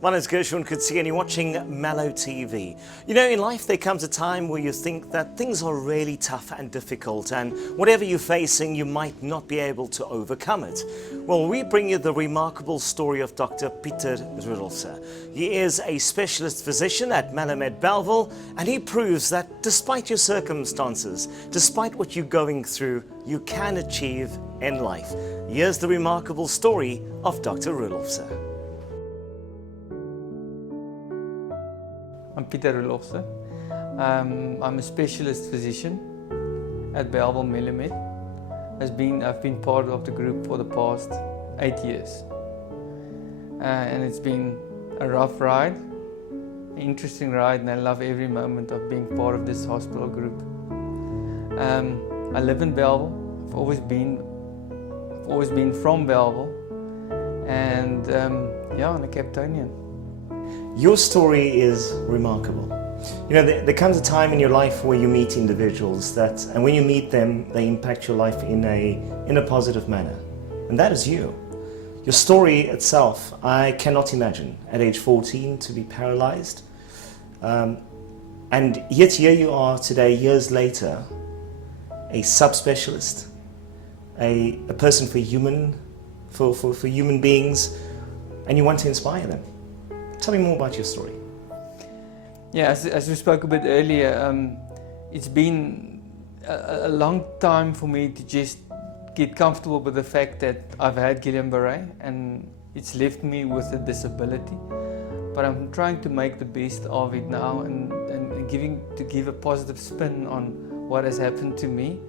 My name is Gershwin Kutsi and you're watching MeloTV. You know, in life there comes a time where you think that things are really tough and difficult, and whatever you're facing, you might not be able to overcome it. Well, we bring you the remarkable story of Dr. Pieter Roelofse. He is a specialist physician at Melomed Bellville, and he proves that despite your circumstances, despite what you're going through, you can achieve in life. Here's the remarkable story of Dr. Roelofse. I'm Pieter Roelofse. I'm a specialist physician at Bellville Melomed. I've been part of the group for the past 8 years. And it's been a rough ride, an interesting ride, and I love every moment of being part of this hospital group. I live in Bellville. I've always been from Bellville, and I'm a Capetonian. Your story is remarkable. You know, there comes a time in your life where you meet individuals and when you meet them, they impact your life in a positive manner. And that is you. Your story itself, I cannot imagine at age 14 to be paralyzed. And yet here you are today, years later, a subspecialist, a person for human beings, and you want to inspire them. Tell me more about your story. Yeah, as we spoke a bit earlier, it's been a long time for me to just get comfortable with the fact that I've had Guillain-Barre and it's left me with a disability. But I'm trying to make the best of it now and give a positive spin on what has happened to me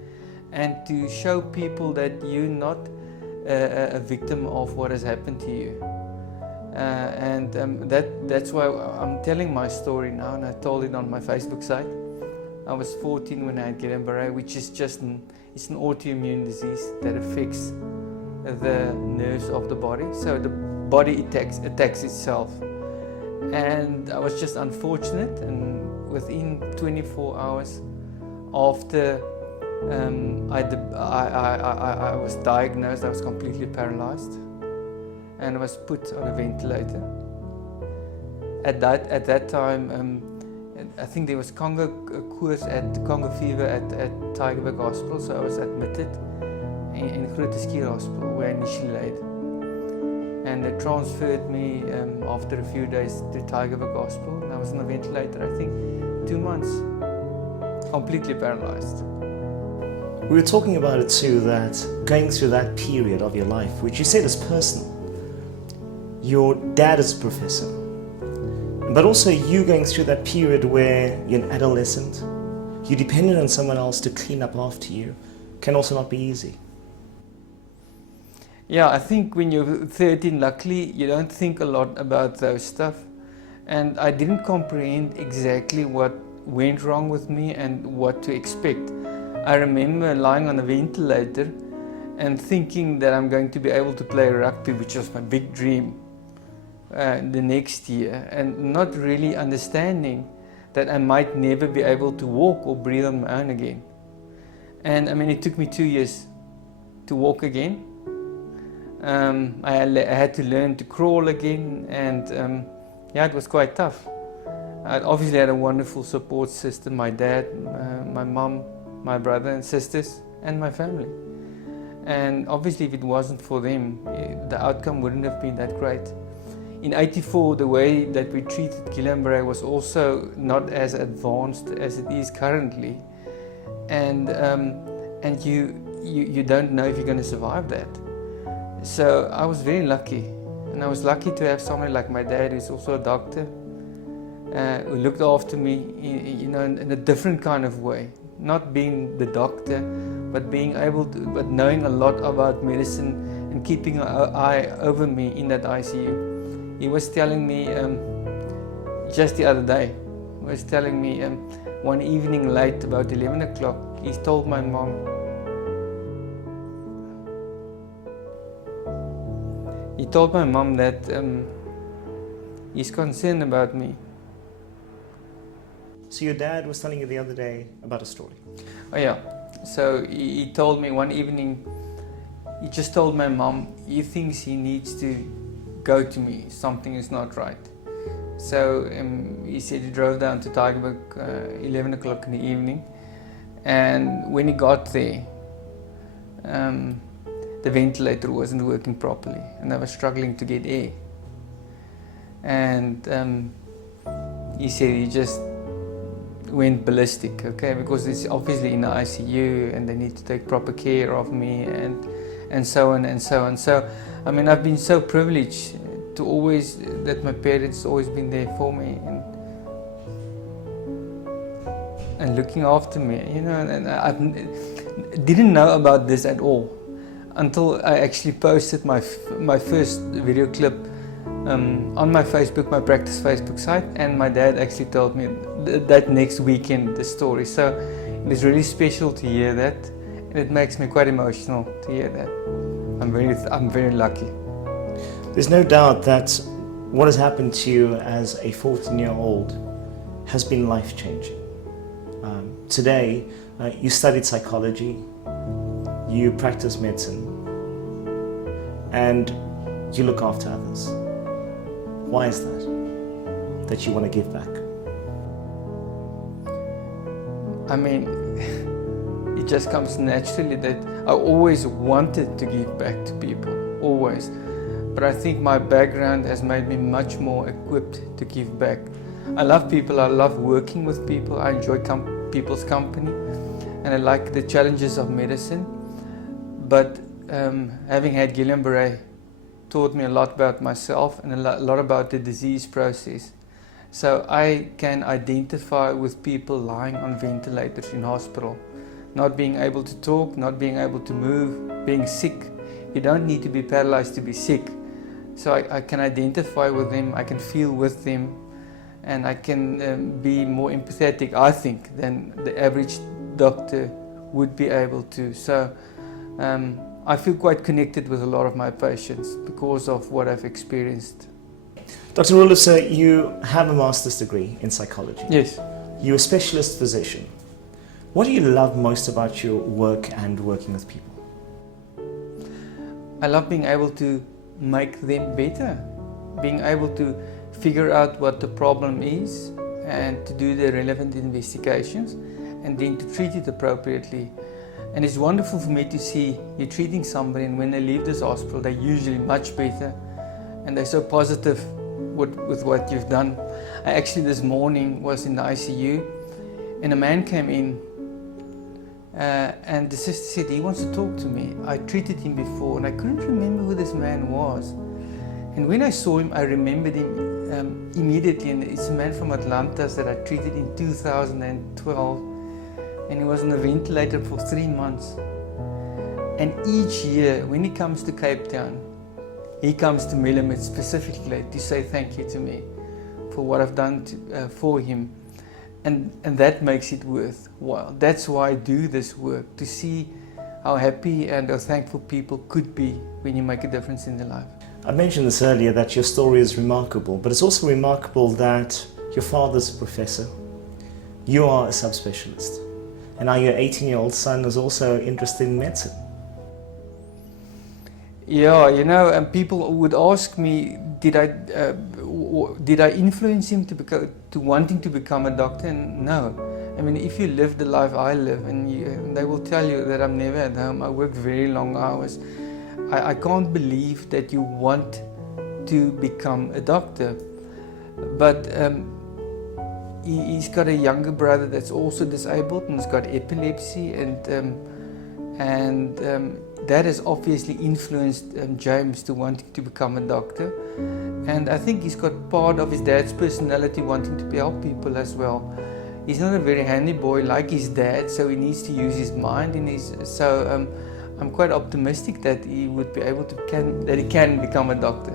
and to show people that you're not a victim of what has happened to you. That's why I'm telling my story now, and I told it on my Facebook site. I was 14 when I had Guillain-Barre, which is it's an autoimmune disease that affects the nerves of the body. So the body attacks itself. And I was just unfortunate, and within 24 hours after I was diagnosed, I was completely paralyzed. And I was put on a ventilator. At that time, I think there was Congo fever at Tygerberg Hospital, so I was admitted in Grooteskier Hospital, where I initially laid. And they transferred me after a few days to Tygerberg Hospital, and I was on a ventilator, I think, 2 months, completely paralyzed. We were talking about it too, that going through that period of your life, which you said is personal. Your dad is a professor, but also you going through that period where you're an adolescent, you're dependent on someone else to clean up after you, can also not be easy. Yeah, I think when you're 13, luckily, you don't think a lot about those stuff. And I didn't comprehend exactly what went wrong with me and what to expect. I remember lying on a ventilator and thinking that I'm going to be able to play rugby, which was my big dream. The next year, and not really understanding that I might never be able to walk or breathe on my own again. And I mean, it took me 2 years to walk again. I had to learn to crawl again, and it was quite tough. I obviously had a wonderful support system, my dad, my mom, my brother and sisters, and my family. And obviously if it wasn't for them, the outcome wouldn't have been that great. In '84, the way that we treated Guillain-Barre was also not as advanced as it is currently, and you don't know if you're going to survive that. So I was very lucky, and I was lucky to have someone like my dad, who's also a doctor, who looked after me, in a different kind of way. Not being the doctor, but knowing a lot about medicine and keeping an eye over me in that ICU. He was telling me just the other day, one evening late, about 11 o'clock, he told my mom, that he's concerned about me. So your dad was telling you the other day about a story. Oh yeah, so he told me one evening, he just told my mom he thinks he needs to go to me, something is not right. So he said he drove down to Tygerberg 11 o'clock in the evening, and when he got there, the ventilator wasn't working properly and I was struggling to get air. And he said he just went ballistic, okay, because it's obviously in the ICU and they need to take proper care of me and so on and so on. So, I mean, I've been so privileged to always, that my parents always been there for me and looking after me, you know, and I didn't know about this at all until I actually posted my first video clip on my Facebook, my practice Facebook site, and my dad actually told me that next weekend the story. So it was really special to hear that, and it makes me quite emotional to hear that. I'm very lucky. There's no doubt that what has happened to you as a 14-year-old has been life-changing. Today, you studied psychology, you practice medicine, and you look after others. Why is that you want to give back? I mean, it just comes naturally that I always wanted to give back to people, always. But I think my background has made me much more equipped to give back. I love people, I love working with people, I enjoy people's company, and I like the challenges of medicine. But having had Guillain-Barre taught me a lot about myself and a lot about the disease process. So I can identify with people lying on ventilators in hospital, not being able to talk, not being able to move, being sick. You don't need to be paralyzed to be sick. So I can identify with them, I can feel with them, and I can be more empathetic, I think, than the average doctor would be able to. So I feel quite connected with a lot of my patients because of what I've experienced. Dr. Roelofse, you have a master's degree in psychology. Yes. You're a specialist physician. What do you love most about your work and working with people? I love being able to make them better, being able to figure out what the problem is and to do the relevant investigations and then to treat it appropriately. And it's wonderful for me to see you treating somebody, and when they leave this hospital they're usually much better and they're so positive with what you've done. I actually this morning was in the ICU and a man came in and the sister said he wants to talk to me. I treated him before and I couldn't remember who this man was. And when I saw him, I remembered him immediately, and it's a man from Atlanta that I treated in 2012, and he was on a ventilator for 3 months. And each year, when he comes to Cape Town, he comes to Melomed specifically to say thank you to me for what I've done for him. And that makes it worthwhile. That's why I do this work, to see how happy and how thankful people could be when you make a difference in their life. I mentioned this earlier, that your story is remarkable, but it's also remarkable that your father's a professor, you are a subspecialist, and now your 18-year-old son is also interested in medicine. Yeah, you know, and people would ask me, did I influence him to wanting to become a doctor? And no. I mean, if you live the life I live, and they will tell you that I'm never at home, I work very long hours. I can't believe that you want to become a doctor. But he's got a younger brother that's also disabled and he's got epilepsy, and that has obviously influenced James to wanting to become a doctor. And I think he's got part of his dad's personality wanting to help people as well. He's not a very handy boy like his dad, so he needs to use his mind. So I'm quite optimistic that he would be able to that he can become a doctor.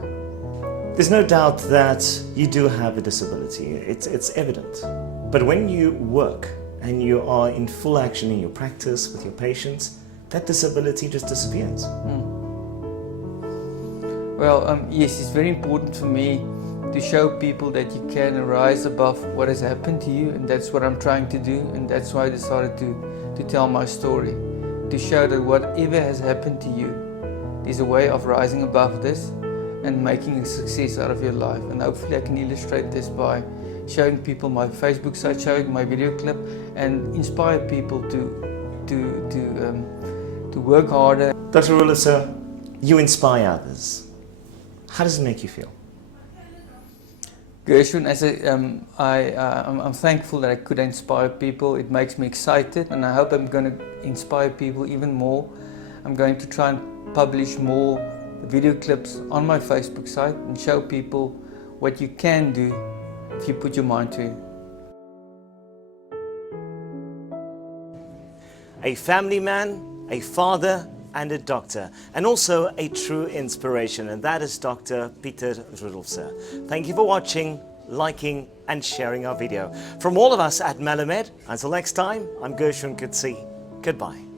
There's no doubt that you do have a disability. It's evident. But when you work and you are in full action in your practice with your patients, that disability just disappears. Well, yes, it's very important for me to show people that you can rise above what has happened to you, and that's what I'm trying to do, and that's why I decided to tell my story, to show that whatever has happened to you, there's a way of rising above this, and making a success out of your life. And hopefully I can illustrate this by showing people my Facebook site, showing my video clip, and inspire people to work harder. Dr. Roelofse, you inspire others. How does it make you feel? Gershwin, I'm thankful that I could inspire people. It makes me excited, and I hope I'm going to inspire people even more. I'm going to try and publish more video clips on my Facebook site and show people what you can do if you put your mind to it. A family man, a father, and a doctor, and also a true inspiration, and that is Dr. Pieter Roelofse. Thank you for watching, liking, and sharing our video. From all of us at Melomed, until next time, I'm Gershwin Kutsi. Goodbye.